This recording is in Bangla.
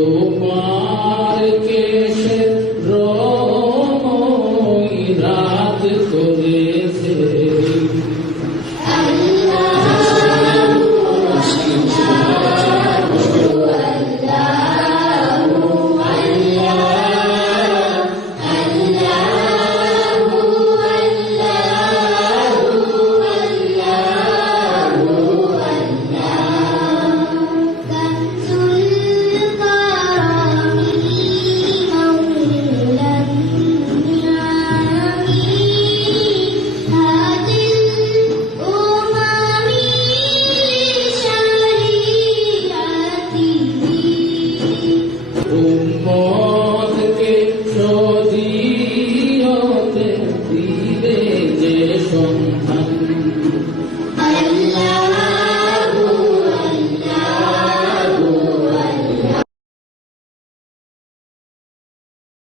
Teu মতকে সজিয়তে দিবে যে সন্ধান।